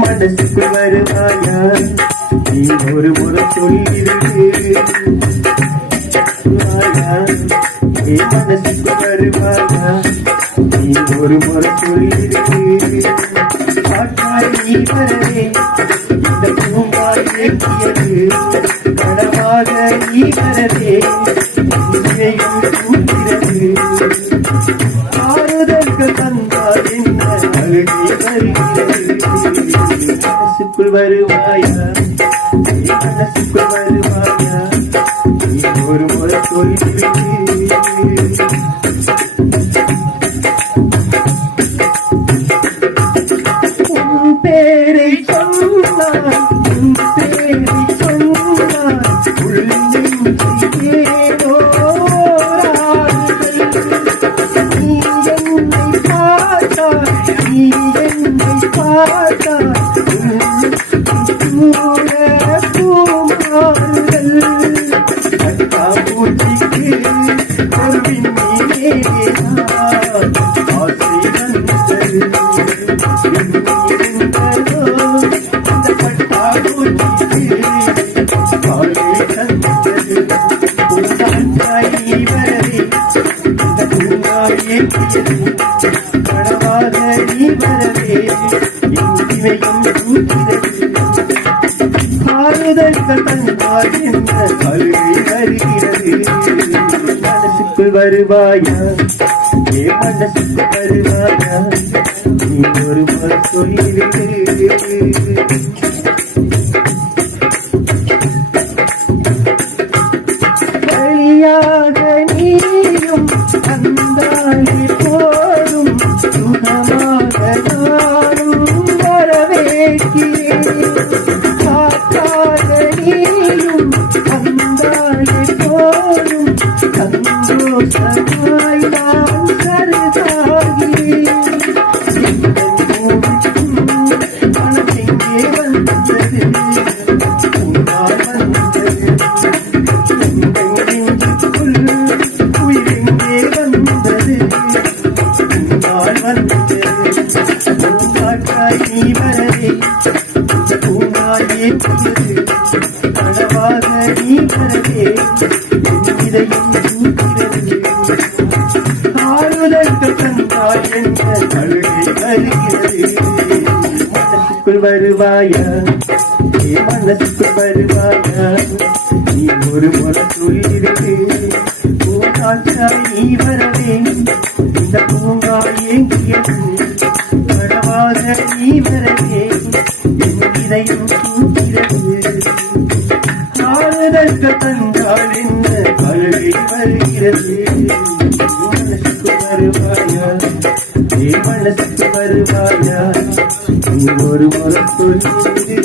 மனசுக்குள் வருவாயா நீ ஒரு முறை சொல்லிருக்கு மனசுக்குள் வருவாயா நீ ஒரு முறை சொல்லிருக்கு காற்றாய் நீ வரவே இந்த பூங்காய் ஏற்றியது கடவாக நீ வரவே இங்கேயும் கூறுகிறது ஆறுதல்கள் தந்தால் என்ன அழுகி வருகிறது மனசுக்குள் வருவாயா மனசுக்குள் வருவாயா நீ ஒரு முறை சொல்லிவிட்டு உன் பேரை சொன்னான் உன் பேரை சொன்னான் ஏதோ நீ என்னை பார்த்தாய் நீ என்னை பார்த்தாய் கூட பூமாறுதல் பூச்சிக்கு ஒரு விண்மீனே ஆசை வந்தது கடவாக நீ வரவே இன்றிமையும் கூறுகிறது ஆறுதல்கள் தந்தால் என்ன அழுகை வருகிறது மனசுக்குள் வருவாயா மனசுக்குள் வருவாயா நீ ஒரு முறை சொல்லிவிடு வழியாக நீயும் வந்தாலே போதும் சுகமாக நானும் வரவேற்கிறேன் காற்றாக நீயும் வந்தாலே போதும் சந்தோஷமாய் நான் கருதாகிறேன் மனசெங்கே வந்தது உன்னால் வந்தது நீ வரவே பூங்காயே கடவாக நீ வரவே இதயம் கூறுகிறது ஆறுதல்கள் தந்தால் என்ன அழுகை வருகிறது மனசுக்குள் வருவாயா மனசுக்குள் வருவாயா நீ ஒரு முறை சொல்லிருக்கு பூங்காற்றாய் நீ வரவே இந்த பூங்கா ஏங்கியது கடவாக நீ வரவே என் இதயம் கூறுகிறது ஆறுதல்கள் தந்தால் என்ன அழுகை வருகிறது மனசுக்குள் வருவாயா மனசுக்குள் வருவாயா நீ ஒரு முறை சொல்லிடு